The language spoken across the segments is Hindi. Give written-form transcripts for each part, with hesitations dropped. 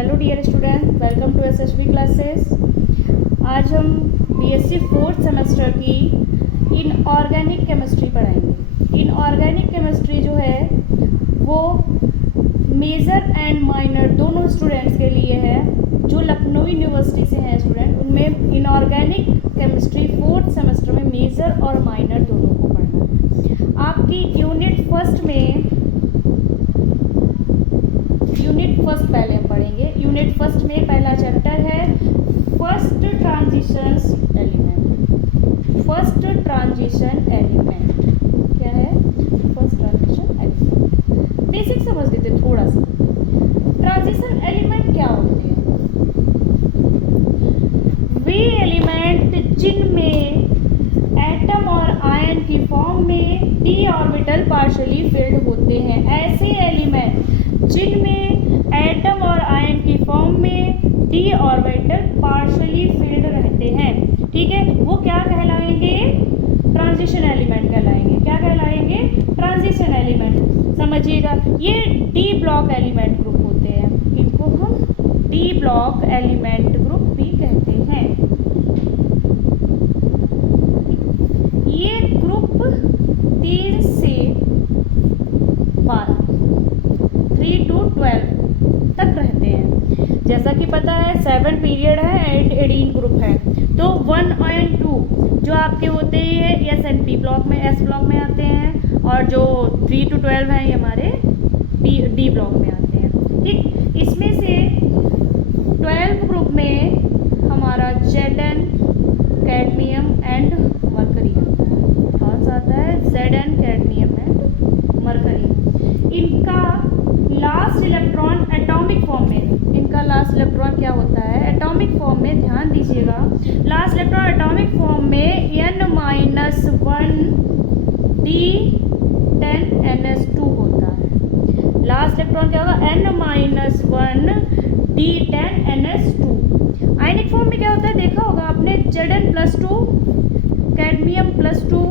Hello dear student, welcome to SSB classes. आज हम बीएससी फोर्थ सेमेस्टर की इनऑर्गेनिक केमिस्ट्री पढ़ाएंगे। इनऑर्गेनिक केमिस्ट्री जो है वो मेजर एंड माइनर दोनों स्टूडेंट्स के लिए है। जो लखनऊ यूनिवर्सिटी से हैं स्टूडेंट, उनमें इनऑर्गेनिक केमिस्ट्री फोर्थ सेमेस्टर में मेजर और माइनर दोनों को पढ़ना है। आपकी यूनिट फर्स्ट पहले हम पढ़ेंगे। यूनिट फर्स्ट में पहला चैप्टर है first transition element. First transition element क्या है? फर्स्ट ट्रांजिशन एलिमेंट बेसिक समझ लेते थोड़ा सा। ट्रांजिशन एलिमेंट क्या होते हैं? वे एलिमेंट जिनमें एटम और आयन की फॉर्म में डी ऑर्बिटल पार्शियली फिल्ड होते हैं। ऐसे एलिमेंट जिनमें एटम और आयन की फॉर्म में डी ऑर्बिटल पार्शियली फिल्ड रहते हैं, ठीक है, वो क्या कहलाएंगे? ट्रांजिशन एलिमेंट कहलाएंगे। क्या कहलाएंगे? Transition element. समझिएगा, ये डी ब्लॉक एलिमेंट ग्रुप होते हैं। इनको हम डी ब्लॉक एलिमेंट ग्रुप भी कहते हैं। ये ग्रुप 3 से 12 3 to 12 तक रहते हैं। जैसा कि पता है 7 पीरियड है एंड 18 ग्रुप है। तो 1 और 2 जो आपके होते हैं एस एंड पी ब्लॉक में, एस ब्लॉक में आते हैं, और जो 3 to 12 हैं ये हमारे डी ब्लॉक में आते हैं। ठीक, इसमें से 12 ग्रुप में हमारा Zn, कैडमियम एंड मरकरी आता है। कौन सा आता है? Zn, cadmium and mercury. इनका लास्ट इलेक्ट्रॉन एटॉमिक फॉर्म में, इनका लास्ट इलेक्ट्रॉन क्या होता है? एटॉमिक फॉर्म में। ध्यान दीजिएगा, लास्ट इलेक्ट्रॉन एटॉमिक फॉर्म में n-1 D10NS2 होता है। लास्ट इलेक्ट्रॉन क्या होगा? n-1 D10NS2। आयनिक फॉर्म में क्या होता है? देखा होगा आपने, Zn+2, कैडमियम +2,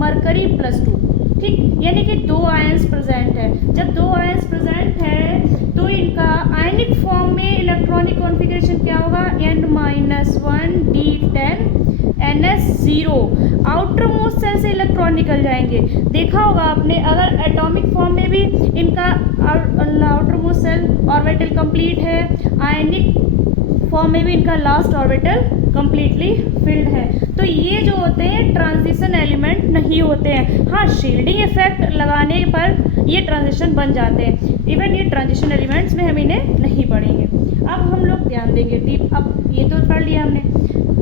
मरकरी +2। ठीक, यानी कि 2 आयंस प्रेजेंट है। जब 2 आयंस प्रेजेंट है तो इनका आयनिक फॉर्म में इलेक्ट्रॉनिक कॉन्फ़िगरेशन क्या होगा? n-1 D10NS0। Outer most shell से इलेक्ट्रॉन निकल जाएंगे। देखा होगा आपने, अगर एटॉमिक फॉर्म में भी इनका outer most shell orbital complete है, आयनिक फॉर्म में भी इनका लास्ट ऑर्बिटल कंप्लीटली फिल्ड है। तो ये जो होते हैं ट्रांजिशन एलिमेंट नहीं होते हैं। हाँ, शील्डिंग इफेक्ट लगाने पर ये ट्रांजिशन बन जाते हैं। इवन ये ट्रांजिशन एलिमेंट्स में हम इन्हें नहीं पढ़ेंगे। अब हम लोग ध्यान देंगे डीप। अब ये तो पढ़ लिया हमने।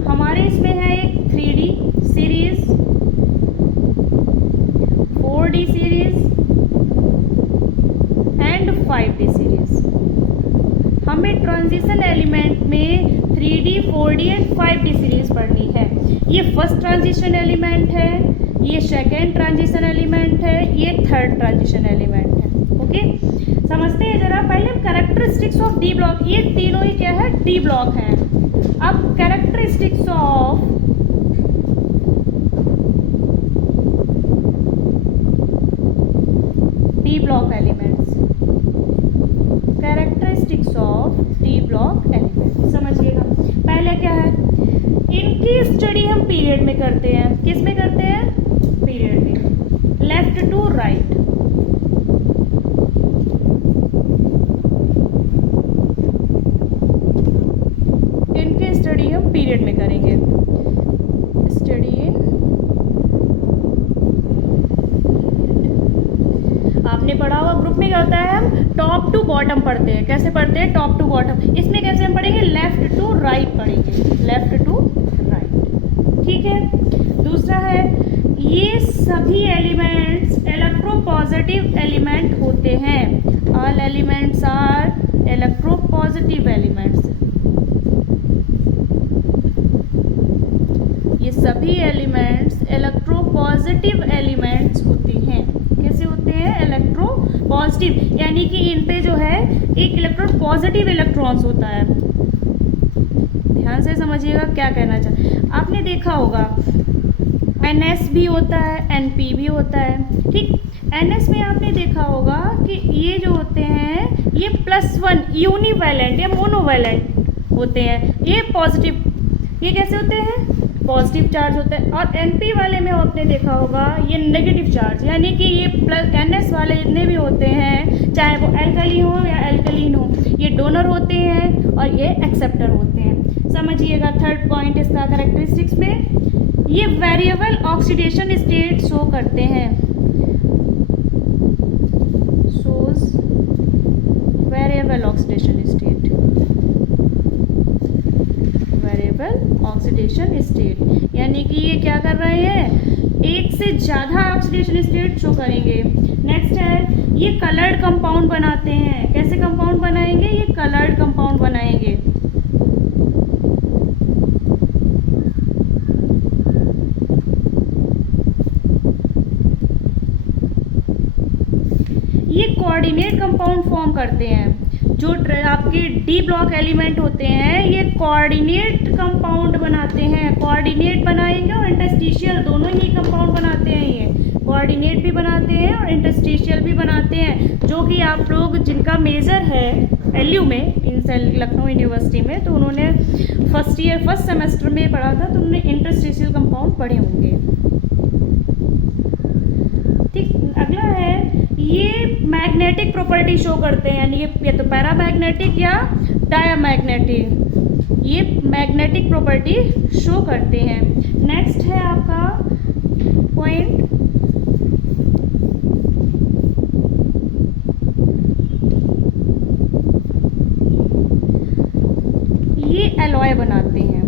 हमारे इसमें है एक 3D series, 4D series and 5D series. हमें ट्रांजिशन एलिमेंट में 3D, 4D and 5D series पढ़नी है। ये फर्स्ट ट्रांजिशन एलिमेंट है, ये सेकेंड ट्रांजिशन एलिमेंट है, ये थर्ड ट्रांजिशन एलिमेंट है। ओके, समझते हैं जरा। पहले कैरेक्टरिस्टिक्स ऑफ डी ब्लॉक, ये तीनों ही क्या है? डी ब्लॉक है। अब characteristics of D block elements. Characteristics of D block element समझिएगा। पहले क्या है? इनकी स्टडी हम पीरियड में करते हैं। किस में करते हैं? पीरियड में। Left to right. इनकी स्टडी हम पीरियड में करेंगे। स्टडी इन, आपने पढ़ा हुआ ग्रुप में क्या होता है? हम टॉप टू बॉटम पढ़ते हैं। कैसे पढ़ते हैं? Top to bottom. इसमें कैसे हम पढ़ेंगे? लेफ्ट टू राइट पढ़ेंगे। लेफ्ट टू राइट, ठीक है। दूसरा है, ये सभी एलिमेंट्स इलेक्ट्रोपॉजिटिव एलिमेंट होते हैं। All elements are electropositive elements. ये सभी एलिमेंट्स इलेक्ट्रोपॉजिटिव एलिमेंट्स होते हैं। कैसे होते हैं? इलेक्ट्रो पॉजिटिव, यानी कि इन पे जो है एक इलेक्ट्रॉन पॉजिटिव इलेक्ट्रॉन्स होता है। ध्यान से समझिएगा क्या कहना चाहते। आपने देखा होगा NS भी होता है, NP भी होता है। ठीक, NS में आपने देखा होगा कि ये जो होते हैं ये +1 यूनिवैलेंट या मोनोवैलेंट होते हैं। ये पॉजिटिव, ये कैसे होते हैं, पॉजिटिव चार्ज होता है। और NP वाले में आपने देखा होगा ये नेगेटिव चार्ज, यानी कि ये NS वाले जितने भी होते हैं, चाहे वो एल्कली हो या एल्कलीन हो, ये डोनर होते हैं और ये एक्सेप्टर होते हैं। समझिएगा। थर्ड पॉइंट इसका कैरेक्टरिस्टिक्स में, ये वेरिएबल ऑक्सीडेशन स्टेट शो करते हैं, shows variable oxidation state, variable oxidation state, यानी कि ये क्या कर रहे हैं, एक से ज़्यादा ऑक्सीडेशन स्टेट शो करेंगे। नेक्स्ट है ये कलर्ड कंपाउंड बनाते हैं। कैसे कंपाउंड बनाएंगे, ये कलर्ड कंपाउंड बनाएंगे। ये कोऑर्डिनेट कंपाउंड फॉर्म करते हैं। जो आपके डी ब्लॉक एलिमेंट होते हैं ये कोऑर्डिनेट कंपाउंड बनाते हैं, कोऑर्डिनेट बनाएंगे और इंटरस्टिशियल दोनों ही कंपाउंड बनाते हैं। ये कोऑर्डिनेट भी बनाते हैं और इंटरस्टिशियल भी बनाते हैं, जो कि आप लोग जिनका मेजर है LU में, लखनऊ यूनिवर्सिटी में, तो उन्होंने फर्स्ट सेमेस्टर में पढ़ा था, तो उन्होंने इंटरस्टिशियल कंपाउंड पढ़े होंगे। ठीक, अगला है ये मैग्नेटिक प्रॉपर्टी शो करते हैं, यानी ये तो पैरामैग्नेटिक या डायामैग्नेटिक, ये मैग्नेटिक प्रॉपर्टी शो करते हैं। नेक्स्ट है आपका पॉइंट, ये एलॉय बनाते हैं।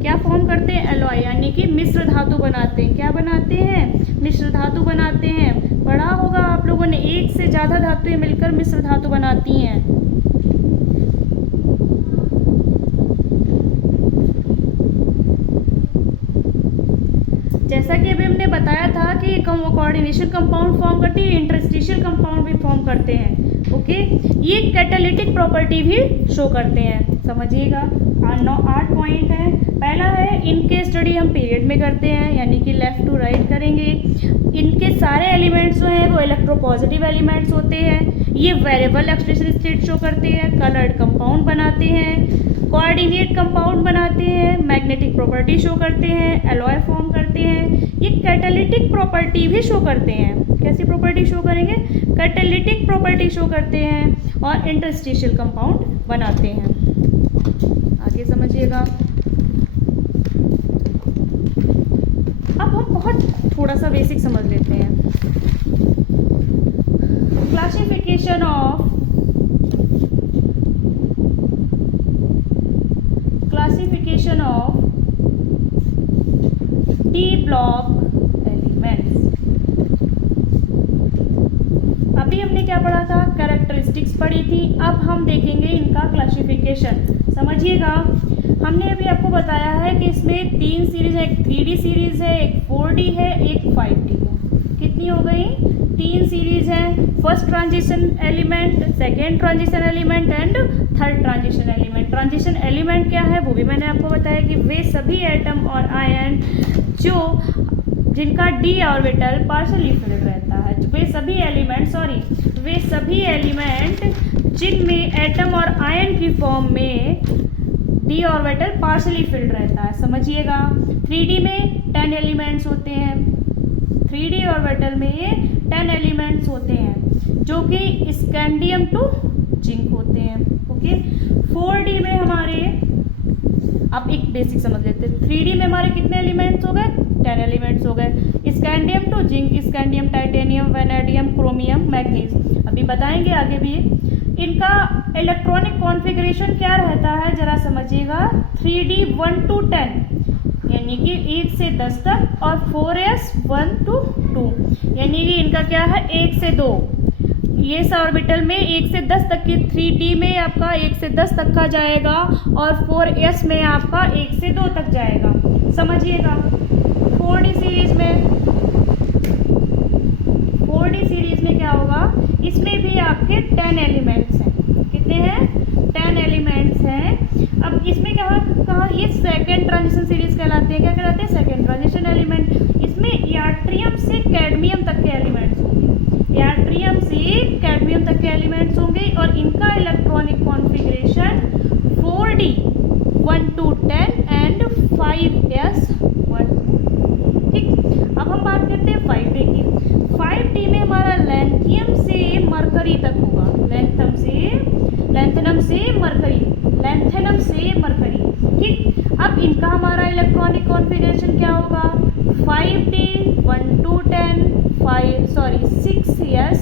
क्या फॉर्म करते हैं, एलॉय, यानी कि मिश्र धातु बनाते हैं। क्या बनाते हैं, मिश्र धातु बनाते हैं। पढ़ा होगा आप लोगों ने, एक से ज़्यादा धातुएं मिलकर मिश्र धातु बनाती हैं। जैसा कि अभी हमने बताया था कि कोऑर्डिनेशन कंपाउंड फॉर्म करती है, इंटरस्टिशियल कंपाउंड भी फॉर्म करते हैं। ओके, ये कैटालिटिक प्रॉपर्टी भी शो करते हैं। समझिएगा। 8 पॉइंट है। पहला है इनके स्टडी हम पीरियड में करते हैं, यानी कि लेफ्ट टू राइट करेंगे। इनके सारे एलिमेंट्स जो हैं वो इलेक्ट्रोपॉजिटिव एलिमेंट्स होते हैं। ये वेरिएबल ऑक्सीडेशन स्टेट शो करते हैं, कलर्ड कंपाउंड बनाते हैं, कोऑर्डिनेट कंपाउंड बनाते हैं, मैग्नेटिक प्रॉपर्टी शो करते हैं, एलॉय फॉर्म करते हैं। ये कैटालिटिक प्रॉपर्टी भी शो करते हैं। कैसी प्रॉपर्टी शो करेंगे, कैटालिटिक प्रॉपर्टी शो करते हैं और इंटरस्टिशियल कंपाउंड बनाते हैं। आगे समझिएगा। अब हम बहुत थोड़ा सा बेसिक समझ लेते हैं। Classification of D block elements. अभी हमने क्या पढ़ा था, कैरेक्टरिस्टिक्स पढ़ी थी। अब हम देखेंगे इनका क्लासिफिकेशन। समझिएगा। हमने अभी आपको बताया है कि इसमें 3 सीरीज है, एक 3D सीरीज है, एक 4D है, एक 5D है। कितनी हो गई, 3 सीरीज है। First transition element, second transition element and third transition element. Transition element क्या है वो भी मैंने आपको बताया कि वे सभी एटम और आयन जिनका d ऑर्बिटल पार्शियली फिल्ड रहता है, वे सभी एलिमेंट जिनमें एटम और आयन की फॉर्म में d ऑर्बिटल पार्शियली फिल्ड रहता है। समझिएगा। 3D में 10 एलिमेंट्स होते हैं, 3D ऑर्बिटल में ये 10 एलिमेंट्स होते हैं, जो कि स्कैंडियम टू जिंक होते हैं। ओके। 4D में हमारे, अब एक बेसिक समझ लेते हैं। 3D में हमारे कितने एलिमेंट्स हो गए, 10 एलिमेंट्स हो गए। Scandium to zinc, scandium, titanium, vanadium, chromium, manganese. अभी बताएंगे आगे भी। इनका इलेक्ट्रॉनिक कॉन्फ़िगरेशन क्या रहता है जरा समझिएगा। 3D 1 to 10, यानी कि 1 से 10 तक, और 4s 1 to 2, यानी कि इनका क्या है 1 से 2। ये ऑर्बिटल में 1 से 10 तक की, 3D में आपका 1 से 10 तक का जाएगा और 4s में आपका 1 से 2 तक जाएगा। समझिएगा। 4D सीरीज में क्या होगा, इसमें भी आपके 10 एलिमेंट्स हैं। कितने हैं, 10 एलिमेंट्स हैं। अब इसमें क्या कहा, ये सेकेंड ट्रांजिशन सीरीज कहलाते हैं। क्या कहलाते हैं, सेकेंड ट्रांजिशन एलिमेंट। इसमें याट्रियम से कैडमियम तक के एलिमेंट्स होंगे, याट्रियम से कैडमियम तक के एलिमेंट्स होंगे, और electronic configuration 4D 1 to 10 and 5s 1 2। ठीक, अब हम बात करते हैं 5D की। 5D में हमारा लैंथियम से मरकरी तक होगा, लैंथनम से मरकरी। ठीक, अब इनका हमारा इलेक्ट्रॉनिक कॉन्फ़िगरेशन क्या होगा? 5D 1 to 10 6s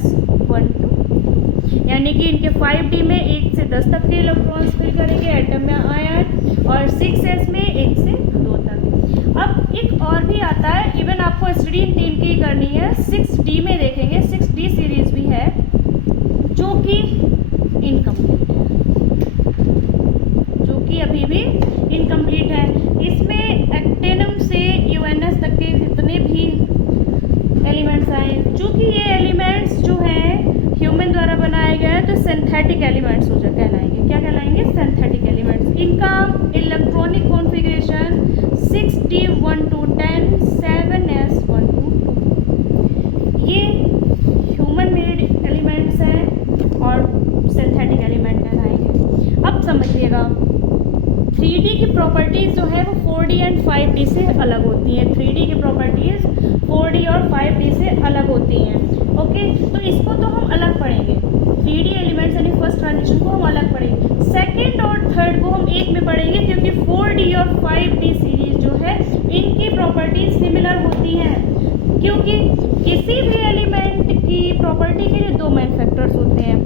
1 to 2, यानी कि इनके 5D में 1 से 10 तक के इलेक्ट्रॉन्स फिल करेंगे एटम में आयन, और 6s में 1 से 2 तक। अब एक और भी आता है, इवन आपको स्टडी इन 3 की करनी है। 6D में देखेंगे, 6D सीरीज भी है जो कि इनकम्प्लीट है, जो कि अभी भी इनकम्प्लीट है। इसमें एक्टेनम से यूएनएस तक के जितने भी एलिमेंट्स आए, चूँकि ये एलिमेंट्स जो हैं ह्यूमन द्वारा बनाए गए हैं, तो सिंथेटिक एलिमेंट्स हो जाए कहलाएंगे। क्या कहलाएंगे? Synthetic elements. इनका electronic configuration 6D 1 to 10 7s 1 to 2। ये ह्यूमन मेड एलिमेंट्स हैं और सिंथेटिक एलिमेंट कहलाएंगे। अब समझिएगा 3D की प्रॉपर्टीज़ जो है वो 4D एंड 5D से अलग होती हैं। 3D की प्रॉपर्टीज़ 4D और 5D से अलग होती हैं। ओके, तो इसको तो हम अलग पढ़ेंगे, 3D एलिमेंट्स यानी फर्स्ट ट्रांजिशन को हम अलग पढ़ेंगे। सेकंड और थर्ड को हम एक में पढ़ेंगे, क्योंकि 4D और 5D सीरीज जो है इनकी प्रॉपर्टीज सिमिलर होती हैं। क्योंकि किसी भी एलिमेंट की प्रॉपर्टी के लिए 2 मेन फैक्टर्स होते हैं।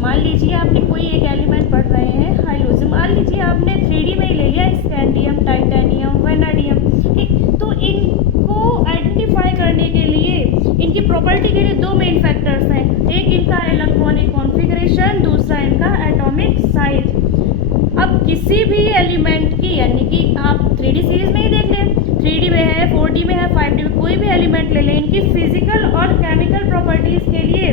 मान लीजिए आपने कोई एक एलिमेंट पढ़ रहे हैं हाइड्रोजन, मान लीजिए आपने 3D में ही ले लिया स्कैंडियम, टाइटेनियम, वैनाडियम। ठीक, तो इनको आइडेंटिफाई करने के लिए इनकी प्रॉपर्टी के लिए 2 मेन फैक्टर्स हैं। एक इनका इलेक्ट्रॉनिक कॉन्फ़िगरेशन, दूसरा इनका एटॉमिक साइज। अब किसी भी एलिमेंट की, यानी कि आप 3D सीरीज में ही देख लें, 3D में है, 4D में है, 5D में, कोई भी एलिमेंट ले लें, इनकी फिजिकल और केमिकल प्रॉपर्टीज़ के लिए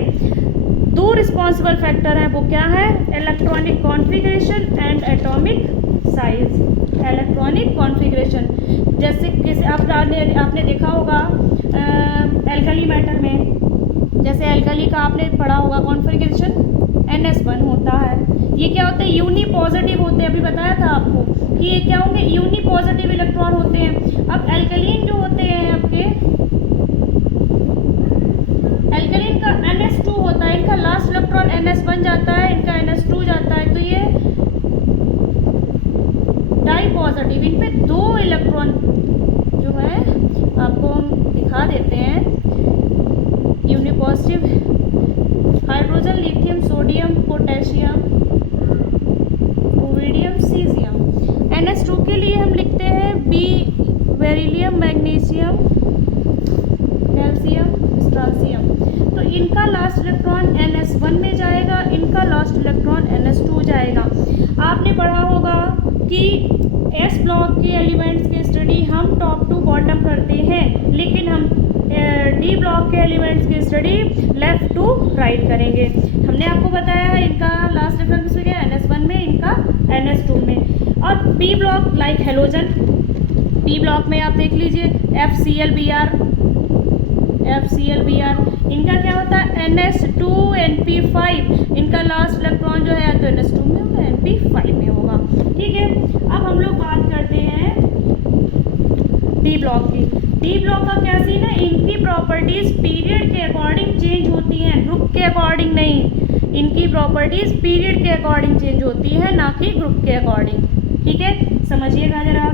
2 रिस्पॉन्सिबल फैक्टर हैं। वो क्या है? Electronic configuration and atomic size. Electronic configuration, जैसे किसी आपने देखा होगा एल्कली मैटर में, जैसे एल्कली का आपने पढ़ा होगा कॉन्फ़िगरेशन NS1 होता है। ये क्या होते हैं? यूनी पॉजिटिव होते हैं। अभी बताया था आपको कि ये क्या होंगे? यूनी पॉजिटिव इलेक्ट्रॉन होते हैं। अब एल्कलीन जो होते हैं आपके, एल्कलीन का NS2 होता है, इनका लास्ट इलेक्ट्रॉन NS1 जाता है, इनका NS2 जाता है, तो ये डाई पॉजिटिव, इन पे 2 इलेक्ट्रॉन जो है आपको हम दिखा देते हैं। Unipositive hydrogen, lithium, sodium, potassium, rubidium, caesium. NS2 के लिए हम लिखते हैं B, beryllium, magnesium, calcium, strontium. तो इनका लास्ट इलेक्ट्रॉन NS1 में जाएगा, इनका लास्ट इलेक्ट्रॉन NS2 जाएगा। आपने पढ़ा होगा कि S ब्लॉक के एलिमेंट्स की स्टडी हम टॉप टू बॉटम करते हैं, लेकिन हम D ब्लॉक के एलिमेंट्स की स्टडी लेफ्ट टू राइट करेंगे। हमने आपको बताया है इनका लास्ट डिफरेंस क्या है? NS1 में, इनका NS2 में। और B block like halogen, B block में आप देख लीजिए FClBr, इनका क्या होता है? NS2 NP5, इनका लास्ट इलेक्ट्रॉन जो है तो NS2 में होगा, NP5 में होगा। ठीक है, अब हम लोग बात करते हैं D ब्लॉक की। D ब्लॉक का क्या सीन है? इनकी प्रॉपर्टीज पीरियड के अकॉर्डिंग चेंज होती हैं, ग्रुप के अकॉर्डिंग नहीं। इनकी प्रॉपर्टीज पीरियड के अकॉर्डिंग चेंज होती है, ना कि ग्रुप के अकॉर्डिंग। ठीक है, समझिएगा जरा।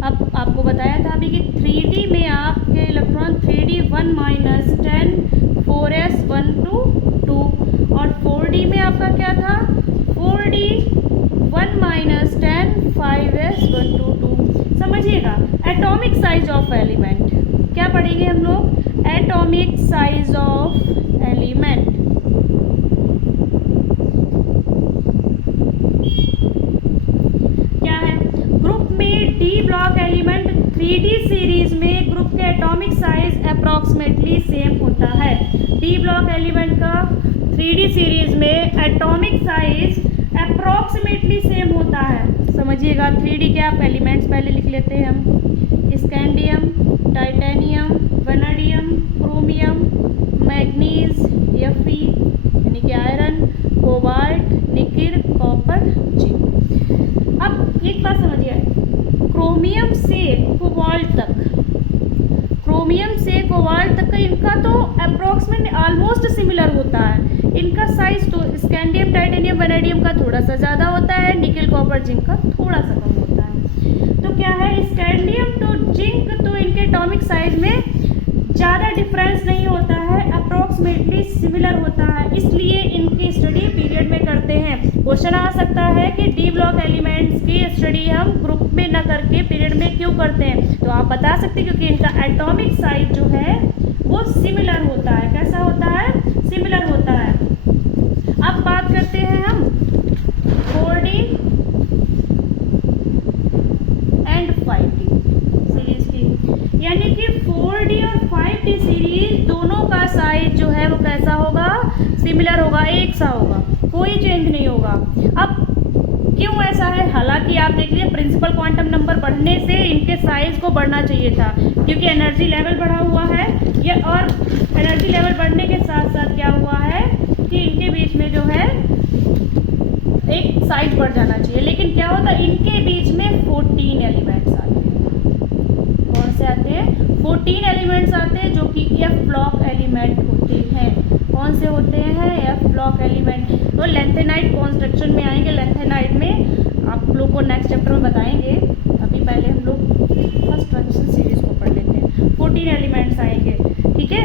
अब आपको बताया था अभी कि 3D में आपके इलेक्ट्रॉन 3D 1 - 10 4s 1 to 2, और 4D में आपका क्या था? 4D 1 - 10 5s 1 to 2। समझिएगा, एटॉमिक साइज ऑफ एलिमेंट क्या पढ़ेंगे हम लोग? Atomic size of element. क्या है? ग्रुप में D block element 3D series में ग्रुप के एटॉमिक साइज अप्रॉक्सीमेटली सेम होता है। D ब्लॉक एलिमेंट का 3D सीरीज में एटॉमिक साइज अप्रॉक्सीमेटली सेम होता है। समझिएगा 3D के आप एलिमेंट्स पहले लिख लेते हैं हम, scandium, titanium, approximately almost similar होता है। इनका साइज तो स्कैंडियम, टाइटेनियम, वैनेडियम का थोड़ा सा ज़्यादा होता है, निकल, कॉपर, जिंक का थोड़ा सा कम होता है। तो क्या है, स्कैंडियम तो जिंक तो इनके एटॉमिक साइज में ज़्यादा डिफरेंस नहीं होता है, अप्रोक्सीमेटली सिमिलर होता है, इसलिए इनकी स्टडी पीरियड में करते हैं। क्वेश्चन आ सकता है कि डी ब्लॉक एलिमेंट्स की स्टडी हम ग्रुप में न करके पीरियड में क्यों करते हैं, तो आप बता सकते हैं क्योंकि इनका एटॉमिक साइज जो है वो सिमिलर होता है। कैसा होता है, सिमिलर होता है। अब बात करते हैं हम 4D एंड 5D सीरीज की, यानी कि 4D और 5D सीरीज दोनों का साइज जो है वो कैसा होगा, सिमिलर होगा, एक सा होगा, कोई चेंज नहीं होगा। अब क्यों ऐसा है, हालांकि आप देख लीजिए प्रिंसिपल क्वांटम नंबर बढ़ने से इनके साइज को बढ़ना चाहिए था, क्योंकि एनर्जी लेवल बढ़ा हुआ है ये, और एनर्जी लेवल बढ़ने के साथ साथ क्या हुआ है कि इनके बीच में जो है एक साइज बढ़ जाना चाहिए। लेकिन क्या होता है, इनके बीच में 14 एलिमेंट्स आते हैं। कौन से आते हैं, 14 एलिमेंट्स आते हैं, जो कि एफ ब्लॉक एलिमेंट होते हैं। कौन से होते हैं, एफ ब्लॉक एलिमेंट। तो लेंथेनाइट कंस्ट्रक्शन में आएंगे, लेंथेनाइट में आप लोग को नेक्स्ट चैप्टर में बताएंगे। अभी पहले हम लोग फर्स्ट ट्रांजिशन सीरीज को पढ़ लेते हैं। 14 एलिमेंट्स आएंगे, ठीक है।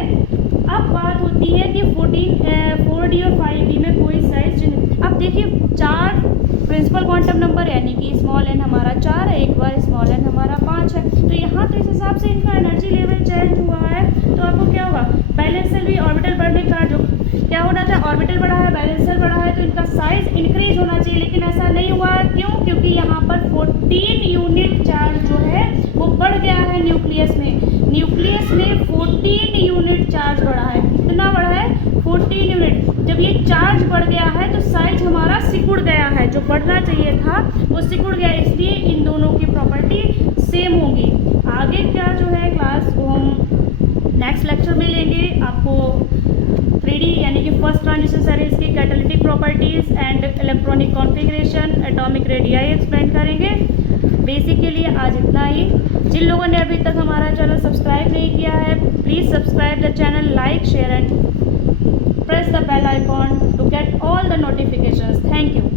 अब बात होती है कि 4D और 5D में कोई साइज नहीं। अब देखिए 4 प्रिंसिपल क्वांटम नंबर, यानी कि स्मॉल एन हमारा 4 है, एक बार स्मॉल एन हमारा 5 है, तो यहाँ तो इस हिसाब से इनका एनर्जी लेवल चेंज हुआ है। तो आपको क्या होगा, बैलेंसर भी ऑर्बिटल बढ़ने का जो क्या होना था, ऑर्बिटल बढ़ा है, बैलेंसर बढ़ा है, तो इनका साइज इंक्रीज होना चाहिए, लेकिन ऐसा नहीं हुआ है। क्यों, क्योंकि यहाँ पर 14 यूनिट चार्ज जो है वो बढ़ गया है न्यूक्लियस में। न्यूक्लियस में 14 यूनिट चार्ज बढ़ा है, कितना बढ़ा है, 14 यूनिट। जब ये चार्ज बढ़ गया है तो साइज हमारा सिकुड़ गया है, जो बढ़ना चाहिए था वो सिकुड़ गया, इसलिए इन दोनों की प्रॉपर्टी सेम होगी। आगे क्या जो है क्लास वो हम नेक्स्ट लेक्चर में लेंगे। आपको 3D यानी कि फर्स्ट ट्रांजिशन सीरीज की catalytic properties and electronic configuration, atomic radii explain करेंगे। बेसिक के लिए आज इतना ही। जिन लोगों ने अभी तक हमारा चैनल सब्सक्राइब नहीं किया है, please subscribe the channel, like, share and press the bell icon to get all the notifications. Thank you.